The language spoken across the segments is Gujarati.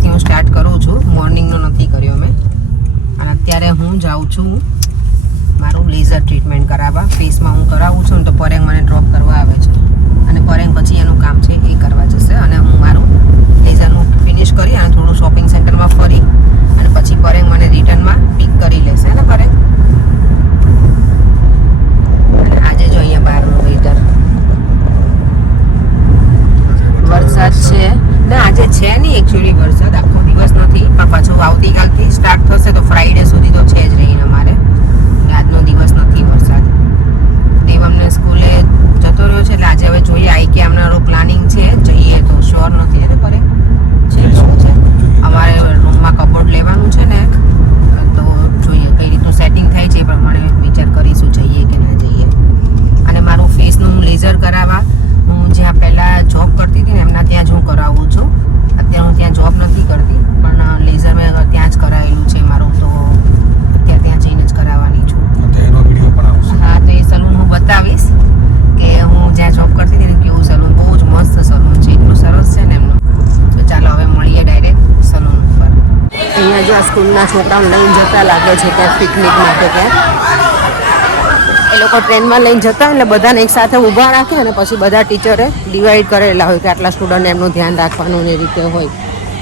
સવારથી હું સ્ટાર્ટ કરું છું, મોર્નિંગનો નથી કર્યો મેં. અને અત્યારે હું જાઉં છું મારું લેઝર ટ્રીટમેન્ટ કરાવવા. ફેસમાં હું કરાવું છું ને તો પરેંગ મને ડ્રોપ કરવા આવે છે અને પરેંગ પછી એનું કામ છે એ કરવા જશે. અને હું મારું લેઝરનું ફિનિશ કરી અને થોડું શોપિંગ સેન્ટરમાં ફરી અને પછી પરેંગ મને રિટર્નમાં પિક કરી લેશે ને પરેંગ. અને આજે જો અહીંયા બહારનું વેધર વરસાદ છે ને, આજે છે નહીં એકચ્યુઅલી વરસાદ, આખો દિવસ નથી, પણ પાછું આવતીકાલથી સ્ટાર્ટ થશે તો ફ્રાઈડે સુધી તો છે જ રહીને અમારે. આજનો દિવસ નથી વરસાદ. દેવમને સ્કૂલે જતો રહ્યો છે એટલે આજે હવે જોઈએ આઈ કે આમનારો પ્લાનિંગ છે, જઈએ તો શ્યોર નથી ને પરે છે શું છે. અમારે રૂમમાં કબોર્ડ લેવાનું છે ને, તો જોઈએ કઈ રીતનું સેટિંગ થાય છે એ પ્રમાણે વિચાર કરીશું જઈએ કે ના જઈએ. અને મારું ફેસનું લેઝર કરાવવા હું જ્યાં પહેલાં જોબ કરતી હતી ને એમના ત્યાં જ હું કરાવું છું. અત્યારે હું ત્યાં જોબ નથી કરતી, પણ લેઝર મેં ત્યાં જ કરાવેલું છે મારું, તો અત્યારે ત્યાં જઈને જ કરાવવાની છું. હા, તો એ સલૂન હું બતાવીશ કે હું જ્યાં જોબ કરતી હતી ને કેવું સલૂન, બહુ જ મસ્ત સલૂન છે, એટલું સરસ છે ને એમનું. તો ચાલો હવે મળીએ ડાયરેક્ટ સલૂન ઉપર. અહીંયા જો આ સ્કૂલના છોકરાઓને લઈને જતા લાગે છે ક્યાંક પિકનિક માટે. ક્યાંક એ લોકો ટ્રેનમાં લઈને જતા હોય એટલે બધાને એક સાથે ઊભા રાખે અને પછી બધા ટીચરે ડિવાઈડ કરેલા હોય કે આટલા સ્ટુડન્ટને એમનું ધ્યાન રાખવાનું એ રીતે હોય.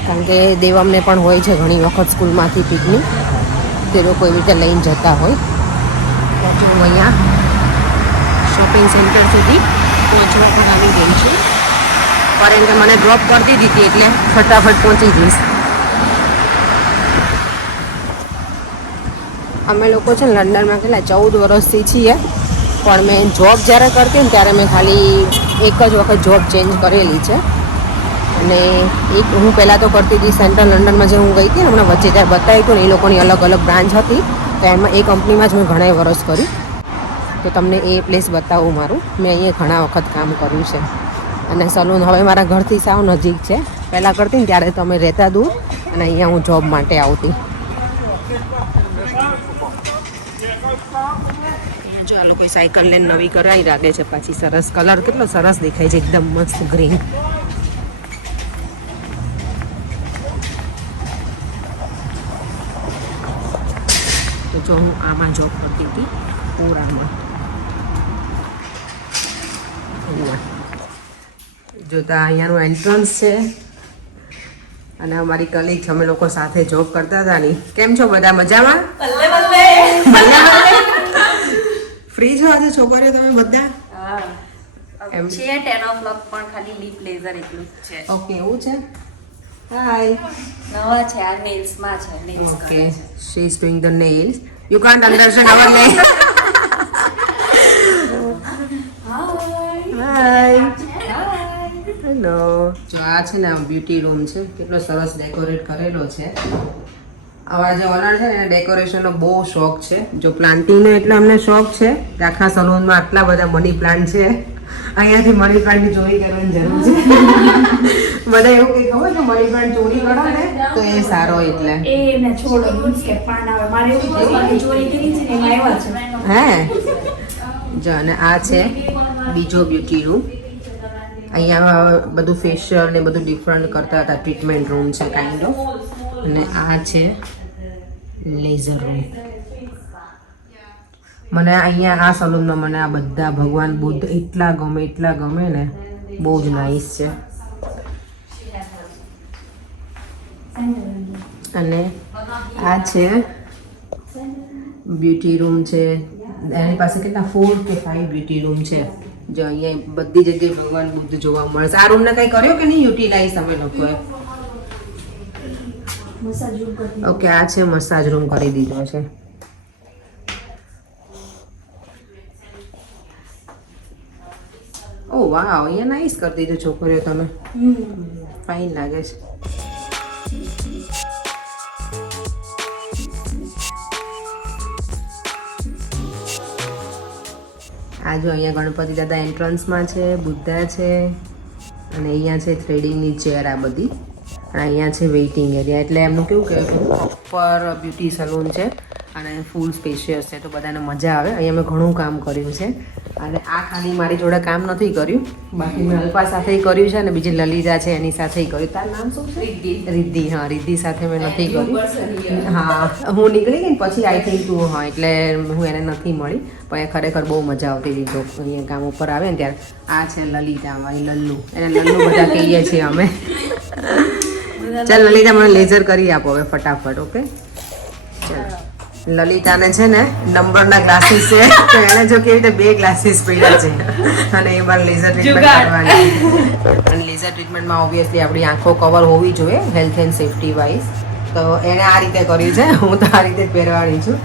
કારણ કે દેવમને પણ હોય છે ઘણી વખત સ્કૂલમાંથી પિકનિક, તે લોકો એવી રીતે લઈને જતા હોય. તો હું અહીંયા શોપિંગ સેન્ટર સુધી પહોંચવા પર આવી ગઈ છું. કારણ કે મને ડ્રોપ કરી દીધી હતી એટલે ફટાફટ પહોંચી જઈશ. અમે લોકો છે ને લંડનમાં કેટલા 14 વર્ષથી છીએ, પણ મેં જોબ જ્યારે કરતી ને ત્યારે મેં ખાલી એક જ વખત જોબ ચેન્જ કરેલી છે. અને એક હું પહેલાં તો કરતી હતી સેન્ટ્રલ લંડનમાં જે હું ગઈ હતી ને હમણાં વચ્ચે જ્યારે બતાવી હતું ને એ લોકોની અલગ અલગ બ્રાન્ચ હતી, તો એમાં એ કંપનીમાં જ મેં ઘણા વર્ષ કરી. તો તમને એ પ્લેસ બતાવું મારું. મેં અહીંયા ઘણા વખત કામ કર્યું છે. અને સલૂન હવે મારા ઘરથી સાવ નજીક છે. પહેલાં કરતી ને ત્યારે તો અમે રહેતા દૂર અને અહીંયા હું જોબ માટે આવતી. જો આ લોકો સાયકલ લઈને નવી કરાવી રાખે છે પાછી. સરસ કલર કેટલો સરસ દેખાય છે, એકદમ મસ્ત ગ્રીન. તો જો હું આમાં જોબ કરતી હતી પૂરામાં. જોતા અહીંયાનું એન્ટ્રન્સ છે અને અમારી કલીગ અમે લોકો સાથે જોબ કરતા હતા ની. કેમ છો બધા, મજામાં? ફ્રી છો આજે છોકરીઓ તમે બધા? એમ છે 10 o'clock પણ ખાલી લીપ લેઝર એટલું જ છે. ઓકે, એવું છે. હાય, નવા છે આ નેલ્સ માં છે. Nails okay, she is doing the nails. You can't understand our nails. Hi, hello. જો આ છે ને બ્યુટી રૂમ છે, કેટલો સરસ ડેકોરેટ કરેલો છે. અમારા જે ઓનર છે ને એને ડેકોરેશનનો બહુ શોખ છે. જો પ્લાન્ટિંગનો એટલે અમને શોખ છે કે આખા સલૂનમાં આટલા બધા મની પ્લાન્ટ છે, અહીંયાથી મની પ્લાન્ટની ચોરી કરવાની જરૂર છે. બધા એવું કંઈ ખબર કે મની પ્લાન્ટ ચોરી કરો ને તો એ સારો, એટલે એને છોડો મીન્સ કે પાન આવે. મારે એવું કે ચોરી કરી છે ને એમાં આવ્યા છે. હે જો. અને આ છે બીજો બ્યુટી રૂમ. અહીંયા બધું ફેશિયલ ને બધું ડિફરન્ટ કરતા હતા, ટ્રીટમેન્ટ રૂમ છે કાઇન્ડ ઓફ. અને આ છે લેઝર રૂમ. મને અહીંયા આ સલૂનમાં મને આ બધા ભગવાન બુદ્ધ એટલા ગમે ને, બહુ જ નાઇસ છે. અને આ છે બ્યુટી રૂમ છે. એની પાસે કેટલા 4 કે 5 બ્યુટી રૂમ છે. જો અહીંયા બધી જગ્યાએ ભગવાન બુદ્ધ જોવા મળે છે. આ રૂમને કંઈ કર્યો કે નહીં યુટિલાઇઝ અમે લોકોએ? ઓકે, આ છે મસાજ રૂમ કરી દીધો છે. ઓ વાવ, અહીંયા નાઈસ કરી દીધું છોકરીઓ. તમે ફાઇન લાગે છે. આ જો અહીંયા ગણપતિ દાદા એન્ટ્રન્સમાં છે, બુદ્ધા છે અને અહીંયા છે થ્રેડિંગની ચેર આ બધી. અને અહીંયા છે વેઇટિંગ એરિયા. એટલે એમનું કેવું કે પ્રોપર બ્યુટી સલૂન છે અને ફૂલ સ્પેશિયસ છે, તો બધાને મજા આવે. અહીંયા મેં ઘણું કામ કર્યું છે. અને આ ખાલી મારી જોડે કામ નથી કર્યું, બાકી મેં અલ્પા સાથે કર્યું છે અને બીજી લલિતા છે એની સાથે કર્યું. તારું નામ શું છે? રિદ્ધિ. હા, રિદ્ધિ સાથે મેં નથી કર્યું. હા, હું નીકળી ગઈ ને પછી આઈ થિંક તું, હા, એટલે હું એને નથી મળી. પણ એ ખરેખર બહુ મજા આવતી હતી. તો અહીંયા કામ ઉપર આવે ને ત્યારે આ છે લલિતા, અમારી લલ્લુ. એને લલ્લુ બધા કહીએ છીએ અમે. ચાલ લલિતા, મને લેઝર કરી આપો હવે ફટાફટ. ઓકે, ચાલો. લલિતાને છે ને નંબરના ગ્લાસીસ છે, તો એને જો કેવી રીતે 2 ગ્લાસીસ પડ્યા છે અને એ મારે લેઝર ટ્રીટમેન્ટ કરવાની. અને લેઝર ટ્રીટમેન્ટમાં ઓબ્વિયસલી આપણી આંખો કવર હોવી જોઈએ હેલ્થ એન્ડ સેફટી વાઇઝ. તો એણે આ રીતે કર્યું છે, હું તો આ રીતે જ પહેરવાની છું.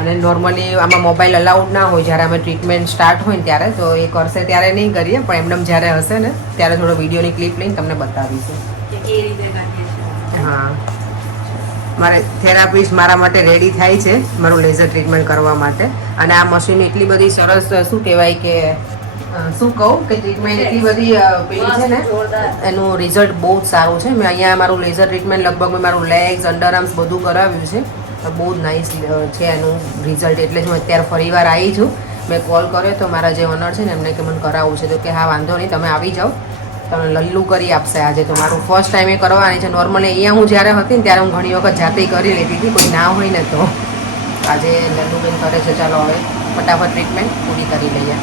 અને નોર્મલી આમાં મોબાઈલ અલાઉડ ના હોય જ્યારે અમે ટ્રીટમેન્ટ સ્ટાર્ટ હોય ને ત્યારે, તો એ કરશે ત્યારે નહીં કરીએ, પણ એમનેમ જ્યારે હશે ને ત્યારે થોડો વિડીયોની ક્લિપ લઈને તમને બતાવીશું. હા, મારે થેરાપિસ્ટ મારા માટે રેડી થાય છે મારું લેઝર ટ્રીટમેન્ટ કરવા માટે. અને આ મશીન એટલી બધી સરસ, શું કહેવાય કે શું કહું કે ટ્રીટમેન્ટ એટલી બધી પેલી છે ને, એનું રિઝલ્ટ બહુ જ સારું છે. મેં અહીંયા મારું લેઝર ટ્રીટમેન્ટ લગભગ મેં મારું લેગ્સ, અંડર આર્મ્સ બધું કરાવ્યું છે. બહુ જ નાઇસ છે એનું રિઝલ્ટ. એટલે જ હું અત્યારે ફરી વાર આવી છું. મેં કોલ કર્યો તો મારા જે ઓનર છે ને એમને કે મને કરાવવું છે, તો કે હા વાંધો નહીં, તમે આવી જાઓ, તમે લલ્લુ કરી આપશે. આજે તો મારું ફર્સ્ટ ટાઈમ એ કરવાની છે. નોર્મલી અહીંયા હું જ્યારે હતી ને ત્યારે હું ઘણી વખત જાતે કરી લેતી હતી, કોઈ ના હોય ને તો. આજે લલ્લુબેન કરે છે. ચાલો હવે ફટાફટ ટ્રીટમેન્ટ પૂરી કરી લઈએ.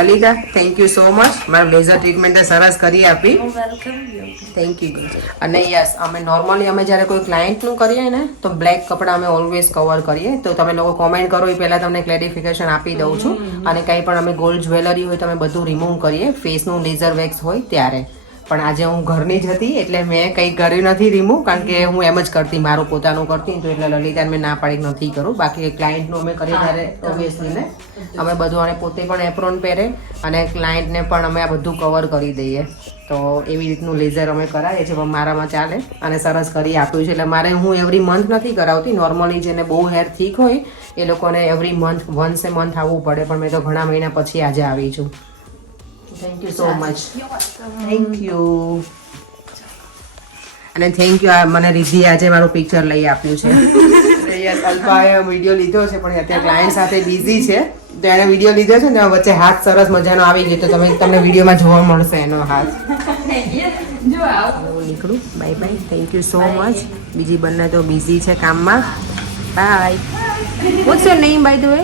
Lalita, thank you so much. મારું લેઝર ટ્રીટમેન્ટ સરસ કરી આપી. Thank you. અને યસ, અમે નોર્મલી અમે જ્યારે કોઈ ક્લાયન્ટનું કરીએ ને તો બ્લેક કપડાં અમે ઓલવેઝ કવર કરીએ. તો તમે લોકો કોમેન્ટ કરો એ પહેલાં તમને ક્લેરિફિકેશન આપી દઉં છું. અને કંઈ પણ અમે ગોલ્ડ જ્વેલરી હોય તો અમે બધું રિમૂવ કરીએ. ફેસનું લેઝર વેક્સ હોય ત્યારે. પણ આજે હું ઘરની જ હતી એટલે મેં કંઈ કર્યું નથી રિમૂવ, કારણ કે હું એમ જ કરતી, મારું પોતાનું કરતી. તો એટલે લલિતાને મેં ના પાડી નથી કરું. બાકી ક્લાયન્ટનું અમે કરીએ ત્યારે ઓબ્વિયસલી ને અમે બધું, અને પોતે પણ એપ્રોન પહેરે અને ક્લાયન્ટને પણ અમે આ બધું કવર કરી દઈએ. તો એવી રીતનું લેઝર અમે કરાવીએ છીએ, પણ મારામાં ચાલે અને સરસ કરી આપ્યું છે. એટલે મારે હું એવરી મંથ નથી કરાવતી. નોર્મલી જેને બહુ હેર થીક હોય એ લોકોને એવરી મંથ, વન્સ એ મંથ આવવું પડે. પણ મેં તો ઘણા મહિના પછી આજે આવી છું. Thank you so much. Thank you. અને થેન્ક યુ, મને રિદ્ધિ આજે મારું પિક્ચર લઈ આપ્યું છે. અલ્પાએ વિડીયો લીધો છે પણ અત્યારે ક્લાયન્ટ સાથે બિઝી છે, તો એને વિડીયો લીધો છે ને વચ્ચે હાથ સરસ મજાનો આવી ગયો, તો તમને વિડીયોમાં જોવા મળશે એનો હાથ. નીકળું. Bye bye. Thank you so much. બીજી બંને તો બિઝી છે કામમાં. Bye. What's your name by the way?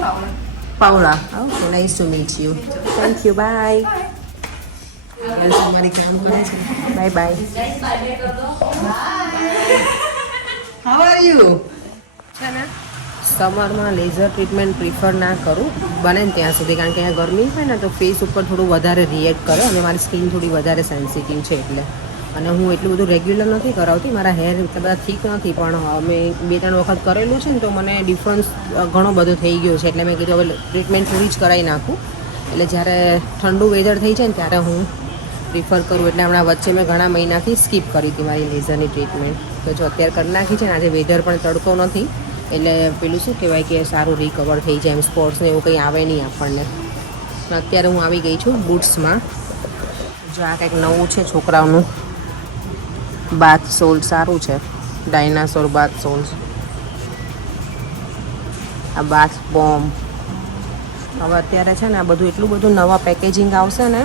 Paula. Okay, nice to meet you. Thank you. Bye. મારી કામ કરે છે. Bye bye. How are you? છે ને સમરમાં લેઝર ટ્રીટમેન્ટ પ્રિફર ના કરું બને ને ત્યાં સુધી, કારણ કે અહીંયા ગરમી હોય ને તો ફેસ ઉપર થોડું વધારે રિએક્ટ કરે અને મારી સ્કિન થોડી વધારે સેન્સિટિવ છે એટલે. અને હું એટલું બધું રેગ્યુલર નથી કરાવતી. મારા હેર એટલા બધા થીક નથી, પણ અમે 2-3 વખત કરેલું છે ને તો મને ડિફરન્સ ઘણો બધો થઈ ગયો છે. એટલે મેં કીધું હવે ટ્રીટમેન્ટ પૂરી જ કરાવી નાખું. એટલે જ્યારે ઠંડુ વેધર થઈ જાય ને ત્યારે હું પ્રિફર કરું. એટલે હમણાં વચ્ચે મેં ઘણા મહિનાથી સ્કીપ કરી હતી મારી લેઝરની ટ્રીટમેન્ટ. તો જો અત્યારે કરી નાખી છે ને, આજે વેધર પણ તડકો નથી એટલે પેલું શું કહેવાય કે સારું રિકવર થઈ જાય, એમ સ્પોર્ટ્સને એવું કંઈ આવે નહીં આપણને. અત્યારે હું આવી ગઈ છું બૂટ્સમાં. જો આ કંઈક નવું છે છોકરાઓનું, બાથ સોલ સારું છે, ડાયનાસોર બાથ સોલ્સ. આ બાથ બોમ્બ. હવે અત્યારે છે ને આ બધું એટલું બધું નવા પેકેજિંગ આવશે ને,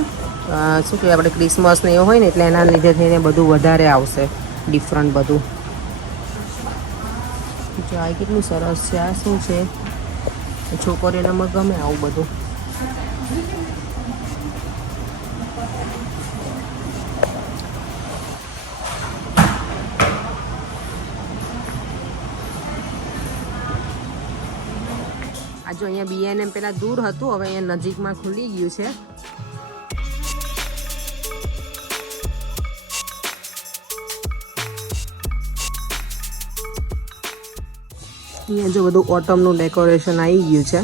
શું કહેવાય આપણે ક્રિસમસ ને એવું હોય ને એટલે એના લીધે થઈને બધું વધારે આવશે ડિફરન્ટ બધું. જો આ કેટલું સરસ છે. આ શું છે? છોકરીઓનામાં ગમે આવું બધું. જો અહીંયા બીએનએમ પેલા દૂર હતું, હવે અહીંયા નજીકમાં ખુલી ગયું છે. અહીંયા જો બધું ઓટમનું ડેકોરેશન આવી ગયું છે.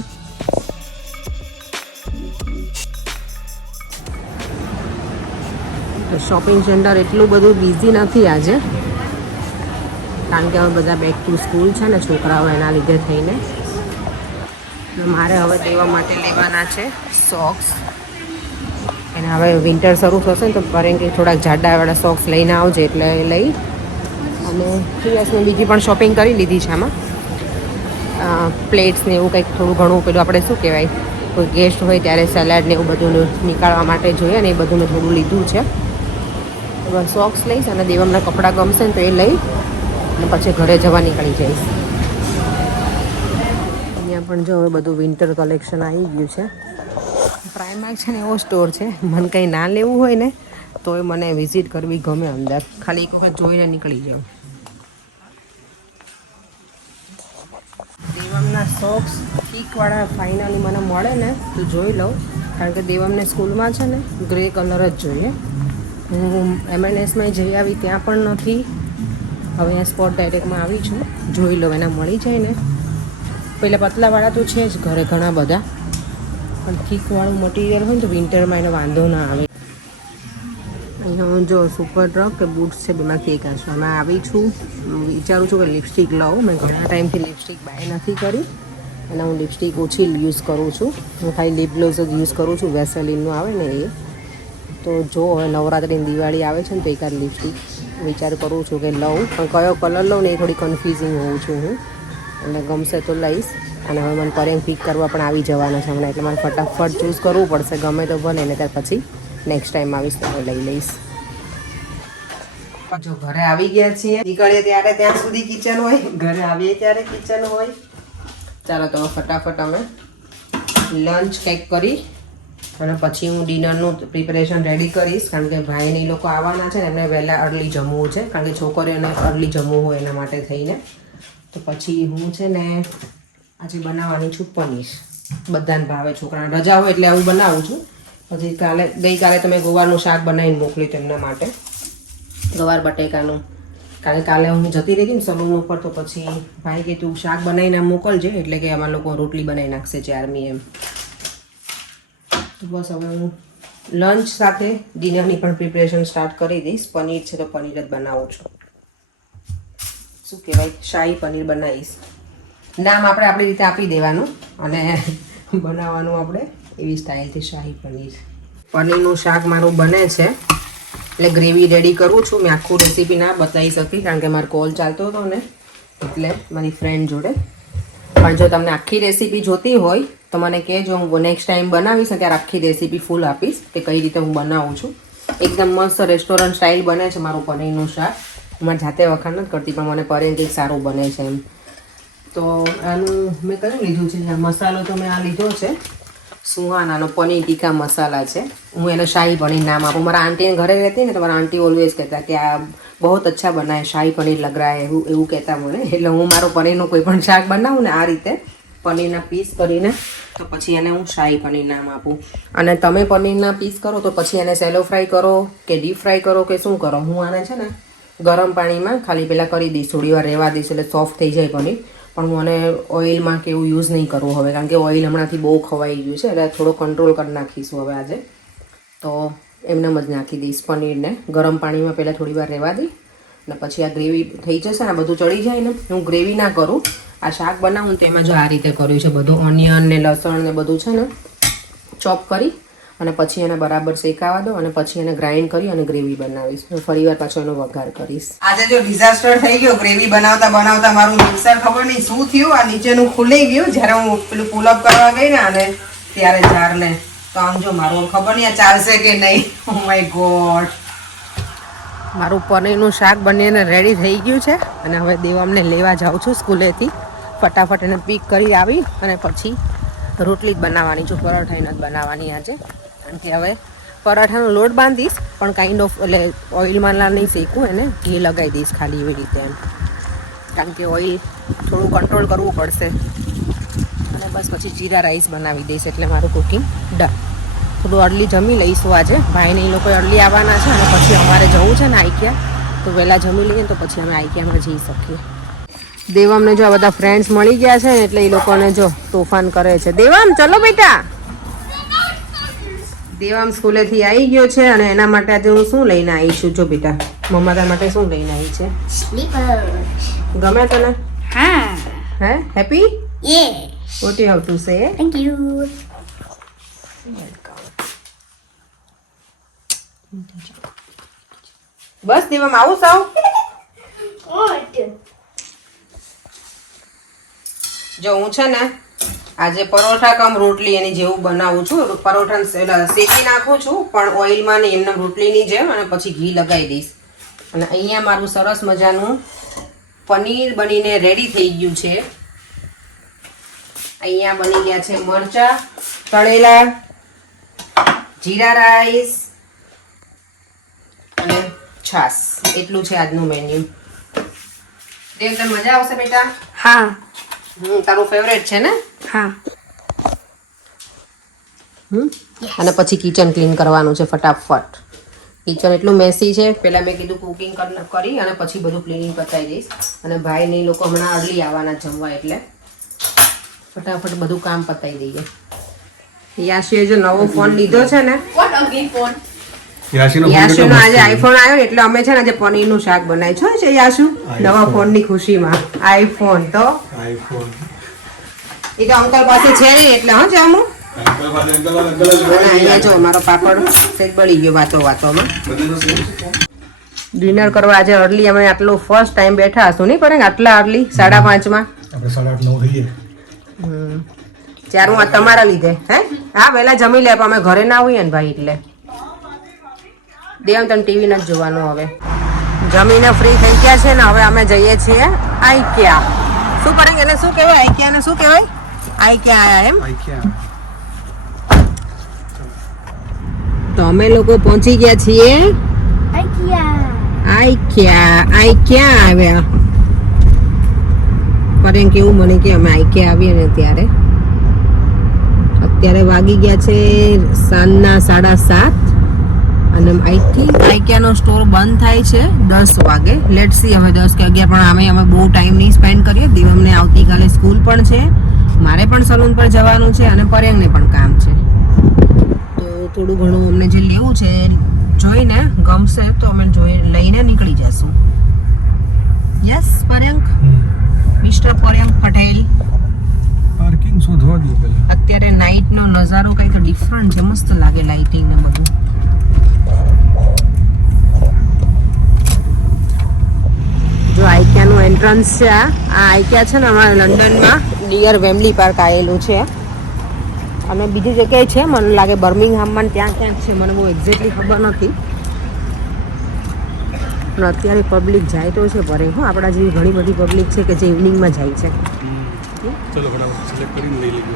શોપિંગ સેન્ટર એટલું બધું બિઝી નથી આજે, કારણ કે હવે બધા બેક ટુ સ્કૂલ છે ને છોકરાઓ, એના લીધે થઈને. મારે હવે દેવા માટે લેવાના છે સોક્સ. એને હવે વિન્ટર શરૂ થશે ને તો કારણ કે થોડાક જાડાવાળા સોક્સ લઈને આવજે, એટલે લઈ. અને યસને બીજી પણ શોપિંગ કરી લીધી છે આમાં. પ્લેટ્સ ને એવું કંઈક થોડું ઘણું પેલું આપણે શું કહેવાય, કોઈ ગેસ્ટ હોય ત્યારે સલાડ ને એવું બધું નીકાળવા માટે જોઈએ ને, એ બધું મેં થોડું લીધું છે. હવે સોક્સ લઈશ અને દેવામના કપડાં ગમશે ને તો એ લઈ અને પછી ઘરે જવા નીકળી જઈશ. અહીંયા પણ જો હવે બધું વિન્ટર કલેક્શન આવી ગયું છે. પ્રાઇમાર્ક છે ને એવો સ્ટોર છે, મને કંઈ ના લેવું હોય ને તોય મને વિઝિટ કરવી ગમે. અંદર ખાલી એક વખત જોઈને નીકળી જાઉં. દેવમના સોક્સ થીકવાળા ફાઇનલી મને મળે ને તો જોઈ લઉં, કારણ કે દેવમને સ્કૂલમાં છે ને ગ્રે કલર જ જોઈએ. હું M&Sમાં જઈ આવી, ત્યાં પણ નથી. હવે અહીંયા સ્પોટ ડાયરેક્ટમાં આવી છું, જોઈ લો એના મળી જાય ને. પહેલાં પતલાવાળા તો છે જ ઘરે ઘણા બધા, પણ થીકવાળું મટીરિયલ હોય ને તો વિન્ટરમાં એને વાંધો ના આવે. અહીંયા હું જો સુપર ટ્રક કે બૂટ્સ છે, બેમાંથી એક હશે. એમાં આવી છું, વિચારું છું કે લિપસ્ટિક લાવું. મેં ઘણા ટાઈમથી લિપસ્ટિક બાય નથી કરી અને હું લિપસ્ટિક ઓછી યુઝ કરું છું. હું ખાલી લિપ ગ્લોઝ જ યુઝ કરું છું, વેસલીનનું આવે ને એ. તો જો હવે નવરાત્રિની દિવાળી આવે છે ને તો એકાદ લિપસ્ટિક વિચાર કરું છું કે લઉં, પણ કયો કલર લઉં ને એ થોડી કન્ફ્યુઝિંગ હોઉં છું હું. એટલે ગમશે તો લઈશ. અને હવે મને પરેંગ પિક કરવા પણ આવી જવાના છે હમણાં, એટલે મારે ફટાફટ ચૂઝ કરવું પડશે. ગમે તો ભલે ને ત્યાર પછી નેક્સ્ટ ટાઈમ આવીશ તો લઈ લઈશ. જો ઘરે આવી ગયા છીએ, નીકળીએ ત્યારે ત્યાં સુધી કિચન હોય, ઘરે આવીએ ત્યારે કિચન હોય. ચાલો તો ફટાફટ અમે લંચ કંઈક કરી અને પછી હું ડિનરનું પ્રિપેરેશન રેડી કરીશ, કારણ કે ભાઈને એ લોકો આવવાના છે ને, એમને વહેલા અર્લી જમવું છે, કારણ કે છોકરીઓને અર્લી જમવું હોય એના માટે થઈને. તો પછી હું છે ને આજે બનાવવાની છું પનીર. બધાને ભાવે, છોકરાને રજા હોય એટલે આવું બનાવું છું. પછી ગઈકાલે તમે ગોવારનું શાક બનાવીને મોકલ્યું તેમના માટે, ગવાર બટેકાનું. કારણ કે કાલે હું જતી રહી હતી ને સલૂન ઉપર, તો પછી ભાઈ કે તું શાક બનાવીને મોકલજે, એટલે કે અમારા લોકો રોટલી બનાવી નાખશે 4મી એમ. તો બસ હવે હું લંચ સાથે ડિનરની પણ પ્રિપરેશન સ્ટાર્ટ કરી દઈશ. પનીર છે તો પનીર જ બનાવું છું. શું કહેવાય, શાહી પનીર બનાવીશ. નામ આપણે આપણી રીતે આપી દેવાનું અને બનાવવાનું આપણે એવી સ્ટાઇલથી શાહી પનીર. પનીરનું શાક મારું બને છે, એટલે ગ્રેવી રેડી કરું છું. મેં આખું રેસીપી ના બતાવી શકી, કારણ કે મારો કોલ ચાલતો હતો ને, એટલે મારી ફ્રેન્ડ જોડે. પણ જો તમને આખી રેસીપી જોતી હોય તો મને કહેજો, હું નેક્સ્ટ ટાઈમ બનાવીશ ને ત્યારે આખી રેસીપી ફૂલ આપીશ કે કઈ રીતે હું બનાવું છું. એકદમ મસ્ત રેસ્ટોરન્ટ સ્ટાઇલ બને છે મારું પનીરનું શાક. હું મારી જાતે વખાણ નથી કરતી, પણ મને પનીર કંઈક સારું બને છે એમ. તો આનું મેં કયું લીધું છે, મસાલો તો મેં આ લીધો છે સુહાનાનો પનીર ટીકા મસાલા છે. હું એને શાહી પનીર નામ આપું. મારા આંટીને ઘરે રહેતી ને તો મારા આંટી ઓલવેઝ કહેતા કે આ બહુ અચ્છા બનાય, શાહી પનીર લગ રહા હે, એવું કહેતા મને. એટલે હું મારું પનીરનું કોઈ પણ શાક બનાવું ને આ રીતે પનીરના પીસ કરીને, તો પછી એને હું શાહી પનીર નામ આપું. અને તમે પનીરના પીસ કરો તો પછી એને સેલો ફ્રાય કરો કે ડીપ ફ્રાય કરો કે શું કરો. હું આને છે ને ગરમ પાણીમાં ખાલી પહેલાં કરી દઈશ, થોડી વાર રહેવા દઈશ એટલે સોફ્ટ થઈ જાય પનીર. પણ મને ઓઇલમાં કે એવું યુઝ નહીં કરવું હવે, કારણ કે ઓઇલ હમણાંથી બહુ ખવાઈ ગયું છે, એટલે થોડો કંટ્રોલ કરી નાખીશું હવે આજે. તો એમને જ નાખી દઈશ પનીરને ગરમ પાણીમાં, પહેલાં થોડી વાર રહેવા દઈ અને પછી આ ગ્રેવી થઈ જશે ને, બધું ચડી જાય ને. હું ગ્રેવી ના કરું, આ શાક બનાવું તો એમાં જો આ રીતે કર્યું છે. બધું ઓનિયન ને લસણ ને બધું છે ને ચોપ કરી અને પછી એને બરાબર શેકાવા દો અને પછી એને ગ્રાઇન્ડ કરી અને ગ્રેવી બનાવીશ. ફરી વાર પાછો એનો વઘાર કરીશ. આજે જો ડિઝાસ્ટર થઈ ગયો, ગ્રેવી બનાવતા બનાવતા મારું મિક્સર ખબર નહીં શું થયું, આ નીચેનું ખુલી ગયું જ્યારે હું પેલું પુલઅપ કરવા ગઈ ને અને ત્યારે જારને. તો આમ જો મારું ખબર નહીં આ ચાલશે કે નહીં. Oh my God. મારું પનીરનું શાક બનીને રેડી થઈ ગયું છે અને હવે દેવામને લેવા જાઉં છું સ્કૂલેથી. ફટાફટ એને પીક કરી આવી અને પછી રોટલી જ બનાવવાની છું, પરાઠા નથી બનાવવાની આજે. કારણ કે હવે પરાઠાનો લોટ બાંધીશ, પણ કાઇન્ડ ઓફ એટલે ઓઇલમાં નહીં શેકું, એને ઘી લગાવી દઈશ ખાલી એવી રીતે એમ. કારણ કે ઓઇલ થોડું કંટ્રોલ કરવું પડશે. અને બસ પછી જીરા રાઈસ બનાવી દઈશ એટલે મારું કુકિંગ ડન. થોડું અર્લી જમી લઈશું આજે. ભાઈને એ લોકો અર્લી આવવાના છે અને પછી અમારે જવું છે ને આઈક્યા, તો વહેલા જમી લઈએ તો પછી અમે આઈક્યામાં જઈ શકીએ. દેવમને જો આ બધા ફ્રેન્ડ્સ મળી ગયા છે ને એટલે એ લોકોને જો તોફાન કરે છે. દેવમ ચલો બેટા. દેવમ સ્કૂલેથી આવી ગયો છે અને એના માટે આજે હું શું લઈને આવી છું જો બેટા. મમ્મા તારા માટે શું લઈને આવી છે? સ્લીપર. ગમે તને? હા. Hey happy? Yes. What you have to say? Thank you. બસ દેવમ આવું સાવ. જો હું છે ને આજે પરોઠા કમ રોટલી એની જેવું બનાવું છું. પરોઠા શેકી નાખું છું પણ ઓઇલમાં ને એમને રોટલીની જેમ, અને પછી ઘી લગાવી દઈશ. અને અહીંયા મારું સરસ મજાનું પનીર બનીને રેડી થઈ ગયું છે. અહીંયા બની ગયા છે મરચા તળેલા, જીરા રાઈસ અને છાસ. એટલું છે આજનું મેન્યુ. દેવ તને મજા આવશે બેટા? હા. તારું ફેવરેટ છે ને? હા. અને પછી કિચન ક્લીન કરવાનું છે ફટાફટ. કિચન એટલું મેસી છે. પહેલા મેં કીધું કુકિંગ કરી અને પછી બધું ક્લીનિંગ પતાવી દઈશ. અને ભાઈ ને લોકો હમણાં અર્લી આવવાના જમવા એટલે ફટાફટ બધું કામ પતાવી દઈએ. યાશીએ જો નવો ફોન લીધો છે ને, યાશુનો આજે આઈફોન આવ્યો ને એટલે અમે છે ને આજે પનીરનું શાક બનાવ્યું છે યાશુ નવા ફોનની ખુશીમાં. આઈફોન તો એ તો અંકલ પાસે છે નહીં એટલે હા જામું. અહીંયા જો મારો પાપડ સેજ બળી ગયો વાતો વાતોમાં. ડિનર કરવા આજે અર્લી અમે આટલું ફર્સ્ટ ટાઈમ બેઠા હશું નહીં પડે આટલા અર્લી 5:30 આપણે 8:30 થઈ ચાર હું તમારા લીધે હે. હા વહેલા જમી લે અમે ઘરે ના હોઈએ ને ભાઈ એટલે. દેવ તને ટીવી નથી જોવાનું. હવે જમીને ફ્રી થઈ ગયા છે ને હવે અમે જઈએ છીએ આઈક્યા. શું કરે એને શું કહેવાય? આઈક્યા ને શું કહેવાય? આઈક્યા આયા એમ. તો અમે લોકો પહોંચી ગયા છીએ આઈક્યા આવ્યા. પરેમ કેવું મને કે અમે આઈક્યા આવીએ ને ત્યારે અત્યારે વાગી ગયા છે સાંજના 7:30 અને આઈ થિંક આઈક્યાનો સ્ટોર બંધ થાય છે 10 વાગે. લેટ સી હવે 10 કે 11 પણ અમે બહુ ટાઈમ નહીં સ્પેન્ડ કરીએ. દિવમને આવતીકાલે સ્કૂલ પણ છે, મારે પણ સલૂન પર જવાનું છે અને પરેંગને પણ કામ છે. તો થોડું ઘણું અમને જે લેવું છે જોઈને ગમશે તો અમે લઈને નીકળી જશું. Yes Pareng, mister Pareng Patel. Parking શોધવા દો પહેલા. અત્યારે નાઇટનો નજારો કંઈક ડિફરન્ટ છે, મસ્ત લાગે લાઇટિંગ ને બધું. જો આઈક્યાનું એન્ટ્રન્સ છે. આ આઈક્યા છે ને અમારા લંડનમાં ડિયર વેમ્બલી પાર્ક આવેલું છે અને બીજી જગ્યાએ છે મને લાગે બર્મિંગહામમાં ત્યાં ક્યાંક છે, મને બહુ એક્ઝેક્ટલી ખબર નથી. પણ અત્યારે પબ્લિક જાય તો છે ભરે હું આપણા જેવી ઘણી બધી પબ્લિક છે કે જે ઇવનિંગમાં જાય છે. ચલો ફટાફટ સિલેક્ટ કરીને લઈ લેજો.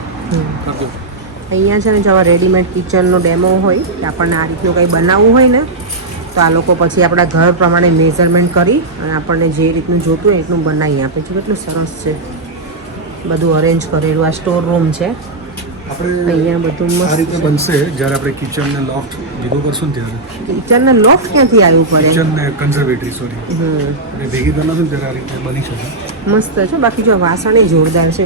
અહીંયા છે ને જો રેડીમેડ કિચનનો ડેમો હોય કે આપણને આ રીતનું કંઈ બનાવવું હોય ને તો આ લોકો પછી આપણા ઘર પ્રમાણે મેઝરમેન્ટ કરી અને આપણને જે રીતનું જોતું હોય એટલું બનાવી આપે છે. કેટલું સરસ છે બધું અરેન્જ કરેલું. આ સ્ટોર રૂમ છે. આપણે અહીંયા બધું આ મસ્ત રીતે બનશે જ્યારે આપણે કિચનને લોફ્ટ ભેગું કરશું ને ત્યારે. કિચનને લોફ્ટ ક્યાંથી આવ્યું પડે? કિચનને કન્ઝર્વેટરી સોરી અને ભેગી કરી નાખશું ને ત્યારે આ રીતે બની શકે. મસ્ત છે. બાકી જો વાસણ એ જોરદાર છે.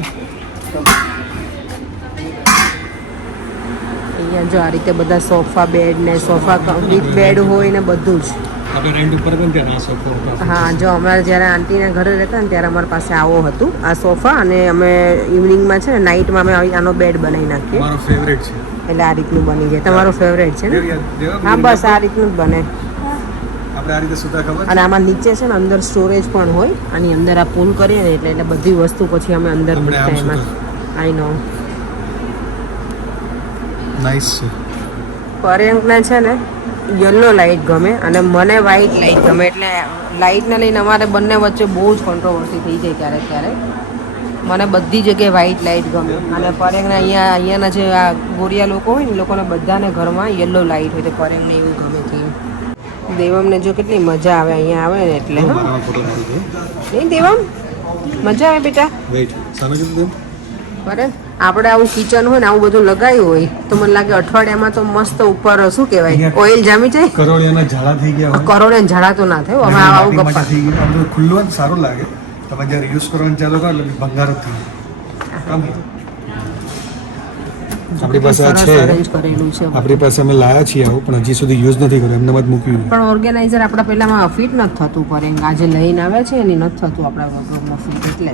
અહીંયા જો આ રીતે બધા સોફા બેડ ને સોફા વિથ બેડ હોય ને બધું જ. આપણે રેન્ટ ઉપર પણ ત્યાં આ સોફા. હા જો અમારે જ્યારે આંટીના ઘરે રહેતા ને ત્યારે અમારી પાસે આવો હતું આ સોફા અને અમે ઇવનિંગમાં છે ને નાઇટમાં અમે આનો બેડ બનાવી નાખીએ. મારો ફેવરેટ છે. એટલે આ રીતનું બની જાય. તમારો ફેવરેટ છે ને? હા બસ આ રીતનું જ બને. આપણે આ રીતે સુધા ખબર અને આમાં નીચે છે ને અંદર સ્ટોરેજ પણ હોય. આની અંદર આ પુલ કરીએ ને એટલે બધી વસ્તુ પછી અમે અંદર મૂકતા એમાં. આઈ નો નાઇસ છે. પરેંગને છે ને યલો લાઇટ ગમે અને મને વ્હાઇટ લાઇટ ગમે. એટલે લાઇટને લઈને અમારે બંને વચ્ચે બહુ જ કોન્ટ્રોવર્સી થઈ જાય ક્યારેક ક્યારેક. મને બધી જગ્યાએ વ્હાઇટ લાઇટ ગમે અને પરેંગને અહીંયાના જે આ ગોરિયા લોકો હોય ને એ લોકોને બધાને ઘરમાં યલો લાઇટ હોય તો પરેંગને એવું ગમે છે. દેવમને જો કેટલી મજા આવે અહીંયા આવે ને એટલે. હા નહીં દેવમ મજા આવે બેટા? વેઇટ સામે કીધું બરાબર આપણે આવું કિચન હોય ને આવું બધું લગાવ્યું હોય તો મને લાગે અઠવાડિયામાં તો મસ્ત ઉપર શું કહેવાય ઓઇલ જામી જાય કરોળિયાના ઝાડા થઈ ગયા હોય કરોડે ઝાડા તો ના થાય હવે આવું માટી ગપ્પા થઈ ગયું આ બધું ખુલ્લું હોય ને સારું લાગે તમે જ્યારે યુઝ કરવાનું ચાલુ કરો એટલે ભંગાર જ થઈ જાય આપણી પાસે આ છે અરેન્જ કરેલું છે આપણી પાસે અમે લાયા છીએ આવું પણ હજી સુધી યુઝ નથી કર્યું એમને જ મૂક્યું છે. પણ ઓર્ગેનાઇઝર આપણા પહેલામાં ફિટ નથી થતું પર આજે લઈને આવે છે એની નથી થતું આપણા વગરમાં ફિટ એટલે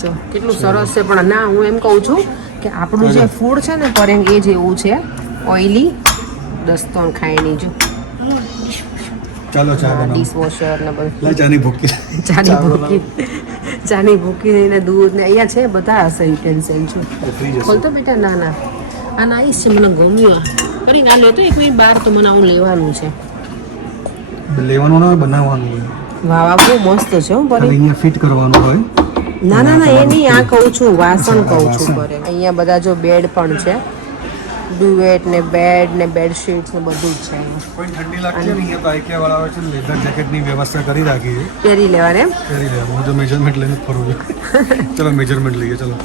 જો કેટલું સરસ છે પણ ના હું એમ કહું છું કે આપણું જે ફૂડ છે ને પરેંગ એ જ એવું છે ઓઇલી દસ્તોન ખાયણી જો ચાલો ચા બનાવો ડિશવોશર ને બધું લા ચાની ભૂકી ચાની ભૂકી ને દૂધ ને અહીંયા છે બધા હશે યુટેન્સિલ છે ફ્રીજ હશે ખોલતો બેટા ના ના આ નાઈસ છે મને ગમ્યું કરી ના લો તો એક મિનિટ બહાર તો મને આવું લેવાનું છે લેવાનું ના હોય બનાવવાનું હોય વાહ વાહ બહુ મસ્ત છે હો ખાલી પરેંગ અહીંયા ફિટ કરવાનું હોય ના ના ના એ નહીં આ કહું છું વાસણ કહું છું પરેંગ અહીંયા બધા જો બેડ પણ છે ડુવેટ ને બેડશીટ્સ ને બધું જ છે અહીંયા કોઈ ઠંડી લાગશે ને અહીંયા તો આઈકે વાળા આવે છે લેધર જેકેટની વ્યવસ્થા કરી રાખી છે પહેરી લેવાને એમ પહેરી લે હું તો મેજરમેન્ટ લઈને જ ફરું છું ચલો મેજરમેન્ટ લઈએ ચલો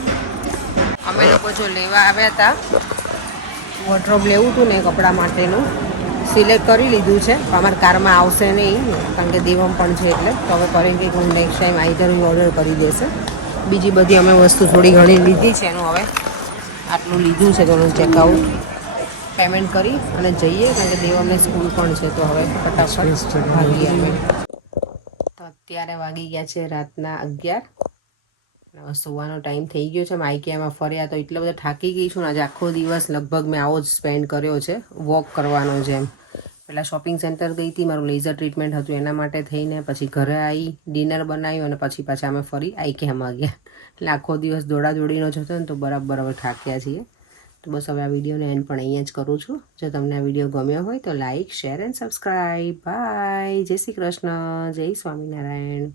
અમે લોકો જો લેવા આવ્યા હતા વોર્ડરોબ લેવું હતું ને કપડાં માટેનું સિલેક્ટ કરી લીધું છે પણ અમારા કારમાં આવશે નહીં કારણ કે દેવમ પણ છે એટલે તો હવે કરેં કે હું નેક્સ્ટ ટાઈમ આઈધર ઓર્ડર કરી દેશે બીજી બધી અમે વસ્તુ થોડી ઘણી લીધી છે એનું હવે આટલું લીધું છે તો ચેકઆઉટ પેમેન્ટ કરી અને જઈએ કારણ કે દેવમને સ્કૂલ પણ છે તો હવે ફટાફટ ભાગીએ અમે તો અત્યારે વાગી ગયા છે રાતના 11 હવે સુવાનો ટાઈમ થઈ ગયો છે આઈકેમાં ફર્યા તો એટલો બધો થાકી ગઈ છું ને આજે આખો દિવસ લગભગ મેં આવો જ સ્પેન્ડ કર્યો છે વોક કરવાનો છે એમ પહેલાં શોપિંગ સેન્ટર ગઈ હતી મારું લેઝર ટ્રીટમેન્ટ હતું એના માટે થઈને પછી ઘરે આવી ડિનર બનાવ્યું અને પછી પાછા અમે ફરી આઈકેમાં ગયા એટલે આખો દિવસ દોડાદોડીનો જ હતો ને તો બરાબર હવે થાક્યા છીએ તો બસ હવે આ વિડીયોને એન્ડ પણ અહીંયા જ કરું છું જો તમને આ વિડીયો ગમ્યો હોય તો like share and subscribe by જય શ્રી કૃષ્ણ જય સ્વામિનારાયણ